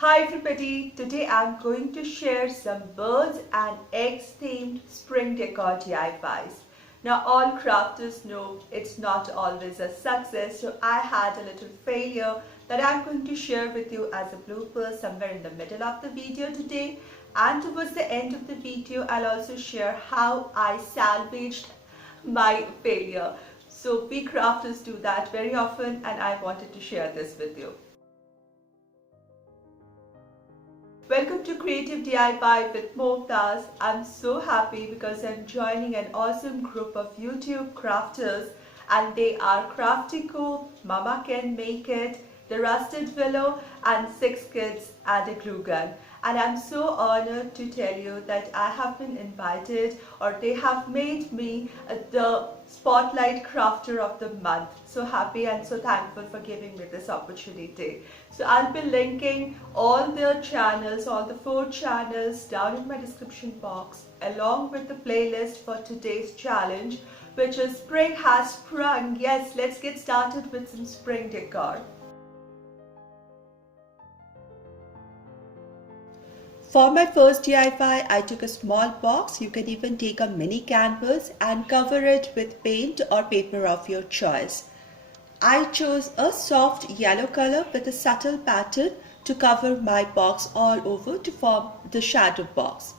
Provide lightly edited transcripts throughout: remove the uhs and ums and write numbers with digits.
Hi everybody, today I'm going to share some birds and eggs themed spring decor DIYs. Now all crafters know it's not always a success, so I had a little failure that I'm going to share with you as a blooper somewhere in the middle of the video today, and towards the end of the video I'll also share how I salvaged my failure. So we crafters do that very often and I wanted to share this with you. Welcome to Creative DIY with More Flowers. I'm so happy because I'm joining an awesome group of YouTube crafters, and they are Crafty Cool, Mama Can Make It, The Rusted Willow, and 6 Kids and a Glue Gun. And I'm so honored to tell you that I have been invited, or they have made me the Spotlight Crafter of the Month. So happy and so thankful for giving me this opportunity. So I'll be linking all their channels, all the 4 channels down in my description box, along with the playlist for today's challenge, which is Spring Has Sprung. Yes, let's get started with some spring decor. For my first DIY, I took a small box. You can even take a mini canvas and cover it with paint or paper of your choice. I chose a soft yellow color with a subtle pattern to cover my box all over to form the shadow box.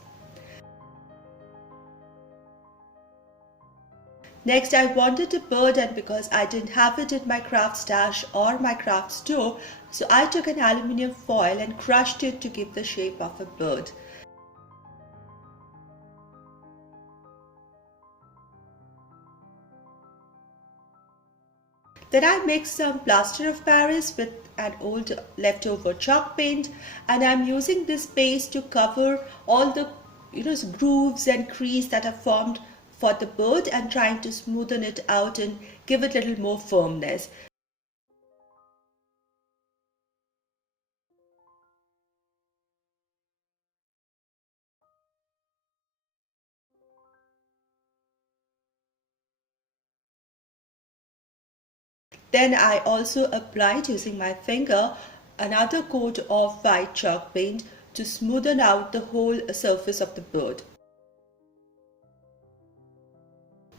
Next, I wanted a bird, and because I didn't have it in my craft stash or my craft store, so I took an aluminium foil and crushed it to give the shape of a bird. Then I mixed some plaster of Paris with an old leftover chalk paint, and I'm using this paste to cover all the grooves and creases that are formed for the bird, and trying to smoothen it out and give it a little more firmness. Then I also applied, using my finger, another coat of white chalk paint to smoothen out the whole surface of the bird.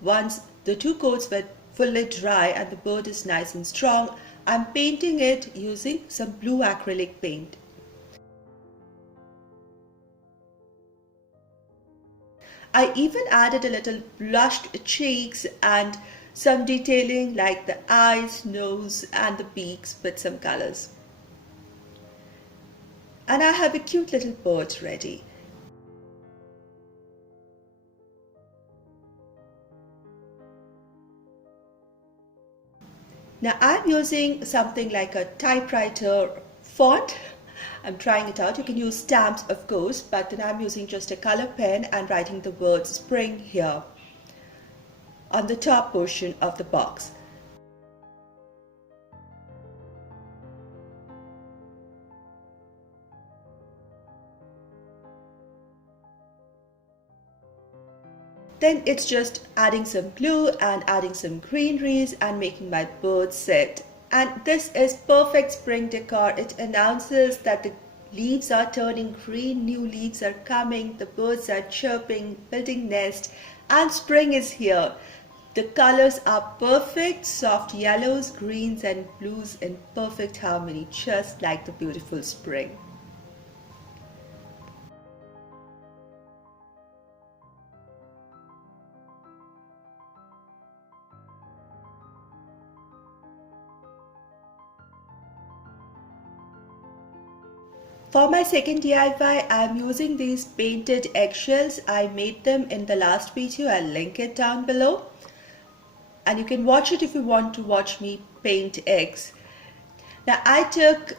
Once the 2 coats were fully dry and the bird is nice and strong, I'm painting it using some blue acrylic paint. I even added a little blushed cheeks and some detailing like the eyes, nose and the beaks with some colors. And I have a cute little bird ready. Now I'm using something like a typewriter font. I'm trying it out. You can use stamps, of course, but then I'm using just a color pen and writing the word spring here on the top portion of the box. Then it's just adding some glue and adding some greeneries and making my bird sit. And this is perfect spring decor. It announces that the leaves are turning green, new leaves are coming, the birds are chirping, building nest, and spring is here. The colors are perfect, soft yellows, greens and blues in perfect harmony, just like the beautiful spring. For my second DIY, I am using these painted eggshells. I made them in the last video. I'll link it down below. And you can watch it if you want to watch me paint eggs. Now I took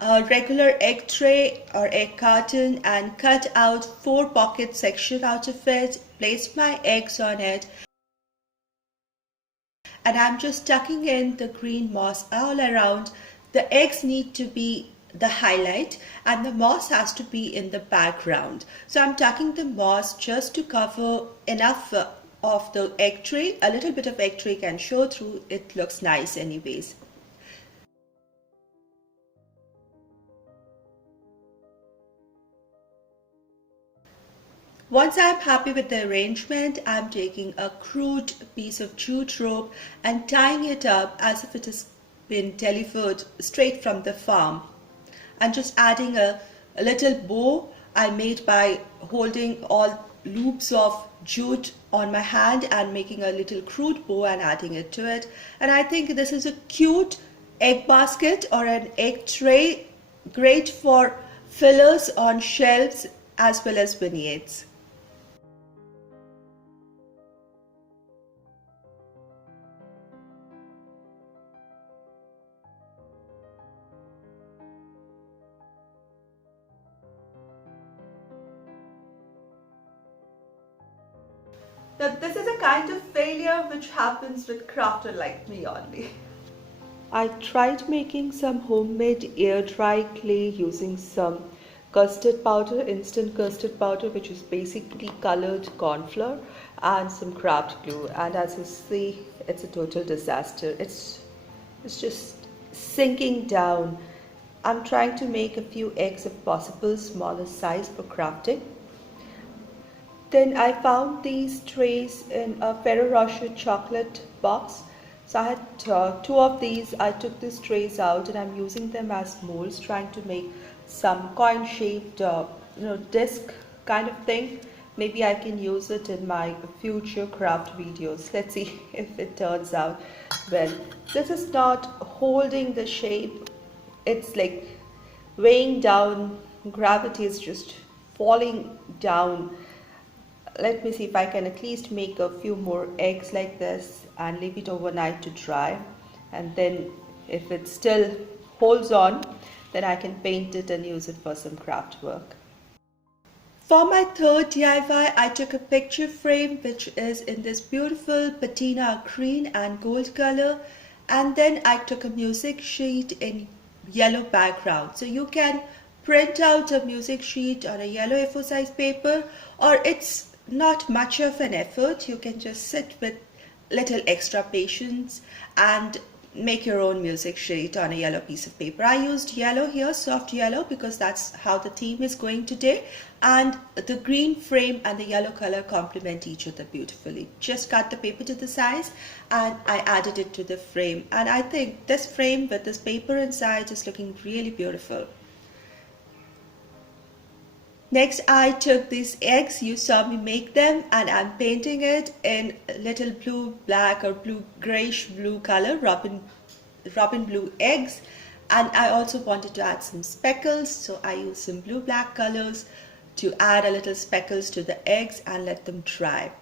a regular egg tray or egg carton and cut out 4 pocket section out of it, placed my eggs on it, and I'm just tucking in the green moss all around. The eggs need to be the highlight and the moss has to be in the background. So I'm tucking the moss just to cover enough of the egg tray. A little bit of egg tray can show through. It looks nice anyways. Once I'm happy with the arrangement, I'm taking a crude piece of jute rope and tying it up as if it has been delivered straight from the farm. And just adding a little bow I made by holding all loops of jute on my hand and making a little crude bow and adding it to it. And I think this is a cute egg basket or an egg tray, great for fillers on shelves as well as vignettes. Now this is a kind of failure which happens with crafter like me only. I tried making some homemade air dry clay using some custard powder, instant custard powder, which is basically colored corn flour, and some craft glue, and as you see, it's a total disaster. It's just sinking down. I'm trying to make a few eggs if possible, smaller size for crafting. Then I found these trays in a Ferrero Rocher chocolate box. So I had two of these. I took these trays out and I'm using them as molds, trying to make some coin shaped disc kind of thing. Maybe I can use it in my future craft videos. Let's see if it turns out well. This is not holding the shape. It's like weighing down. Gravity is just falling down. Let me see if I can at least make a few more eggs like this and leave it overnight to dry, and then if it still holds on, then I can paint it and use it for some craft work. For my third DIY, I took a picture frame which is in this beautiful patina green and gold color, and then I took a music sheet in yellow background. So you can print out a music sheet on a yellow A4 size paper, or it's not much of an effort. You can just sit with little extra patience and make your own music sheet on a yellow piece of paper. I used yellow here, soft yellow, because that's how the theme is going today, and the green frame and the yellow color complement each other beautifully. Just cut the paper to the size and I added it to the frame, and I think this frame with this paper inside is looking really beautiful. Next, I took these eggs, you saw me make them, and I'm painting it in little blue, black or blue, grayish blue color, robin blue eggs. And I also wanted to add some speckles, so I used some blue, black colors to add a little speckles to the eggs and let them dry.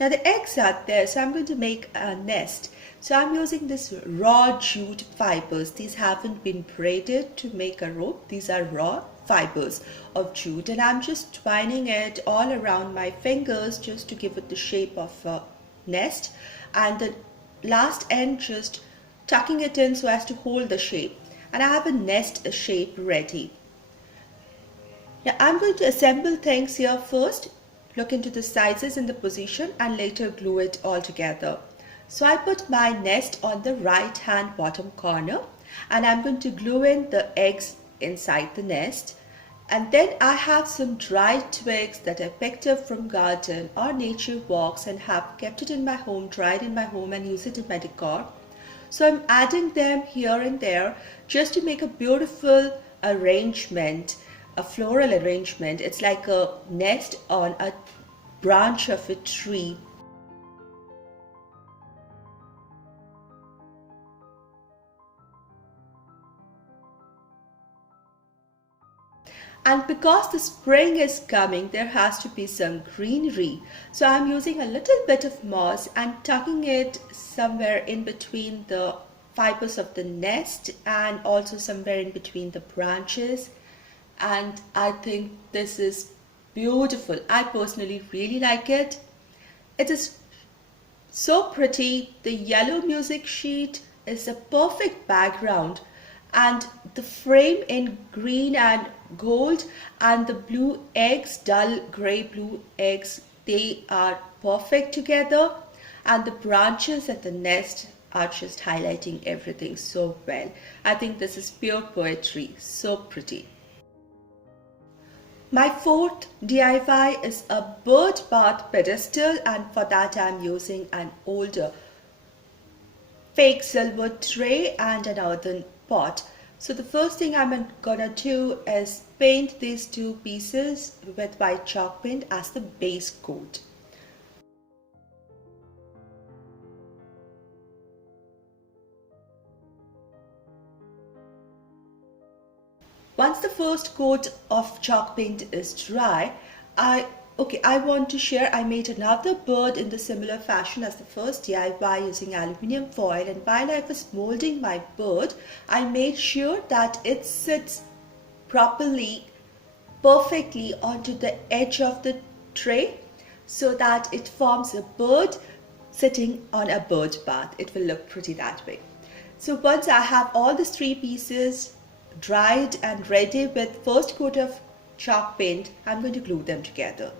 Now the eggs are there, so I'm going to make a nest. So I'm using this raw jute fibers. These haven't been braided to make a rope. These are raw fibers of jute, and I'm just twining it all around my fingers just to give it the shape of a nest, and the last end just tucking it in so as to hold the shape. And I have a nest shape ready. Now I'm going to assemble things here first. Look into the sizes and the position and later glue it all together. So I put my nest on the right hand bottom corner, and I'm going to glue in the eggs inside the nest. And then I have some dried twigs that I picked up from garden or nature walks and have kept it in my home, dried in my home, and use it in my decor. So I'm adding them here and there just to make a beautiful arrangement, a floral arrangement. It's like a nest on a branch of a tree. And because the spring is coming, there has to be some greenery. So I'm using a little bit of moss and tucking it somewhere in between the fibers of the nest and also somewhere in between the branches. And I think this is beautiful. I personally really like it. It is so pretty. The yellow music sheet is a perfect background, and the frame in green and gold and the blue eggs, dull gray blue eggs, they are perfect together, and the branches at the nest are just highlighting everything so well. I think this is pure poetry. So pretty. My fourth DIY is a bird bath pedestal, and for that I'm using an older fake silver tray and an earthen pot. So the first thing I'm gonna do is paint these two pieces with white chalk paint as the base coat. Once the first coat of chalk paint is dry, I want to share I made another bird in the similar fashion as the first DIY using aluminium foil, and while I was molding my bird, I made sure that it sits properly, perfectly onto the edge of the tray so that it forms a bird sitting on a bird bath. It will look pretty that way. So once I have all these three pieces dried and ready with first coat of chalk paint, I'm going to glue them together.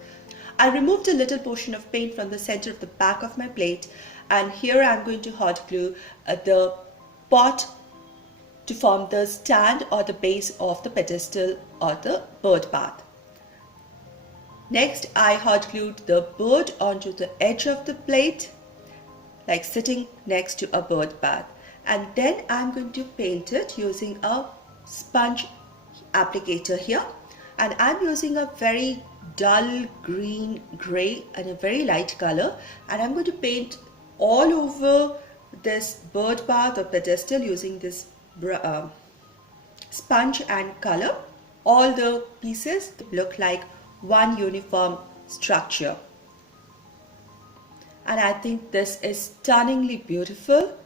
I removed a little portion of paint from the center of the back of my plate, and here I'm going to hot glue the pot to form the stand or the base of the pedestal or the bird bath. Next, I hot glued the bird onto the edge of the plate, like sitting next to a bird bath, and then I'm going to paint it using a sponge applicator here, and I'm using a very dull green gray and a very light color, and I'm going to paint all over this bird bath or pedestal using this sponge and color. All the pieces look like one uniform structure, and I think this is stunningly beautiful.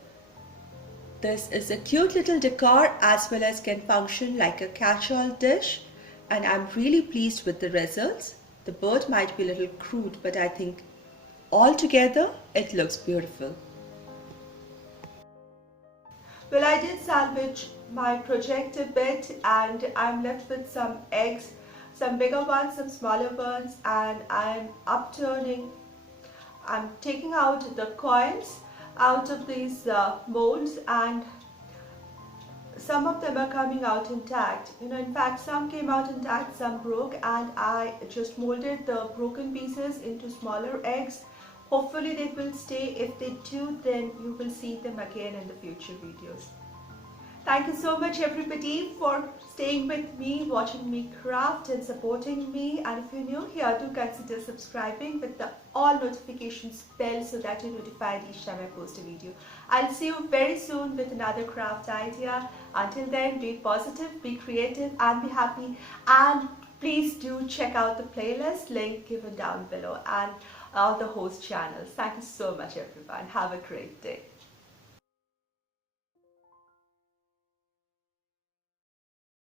This is a cute little decor as well as can function like a catch-all dish, and I'm really pleased with the results. The bird might be a little crude, but I think altogether it looks beautiful. Well, I did salvage my project a bit, and I'm left with some eggs, some bigger ones, some smaller ones, and I'm taking out the coins out of these molds, and some of them are coming out intact. In fact, some came out intact, some broke, and I just molded the broken pieces into smaller eggs. Hopefully they will stay. If they do, then you will see them again in the future videos. Thank you so much everybody for staying with me, watching me craft and supporting me. And if you're new here, do consider subscribing with the all notifications bell so that you're notified each time I post a video. I'll see you very soon with another craft idea. Until then, be positive, be creative, and be happy. And please do check out the playlist link given down below and all the host channels. Thank you so much everyone. Have a great day.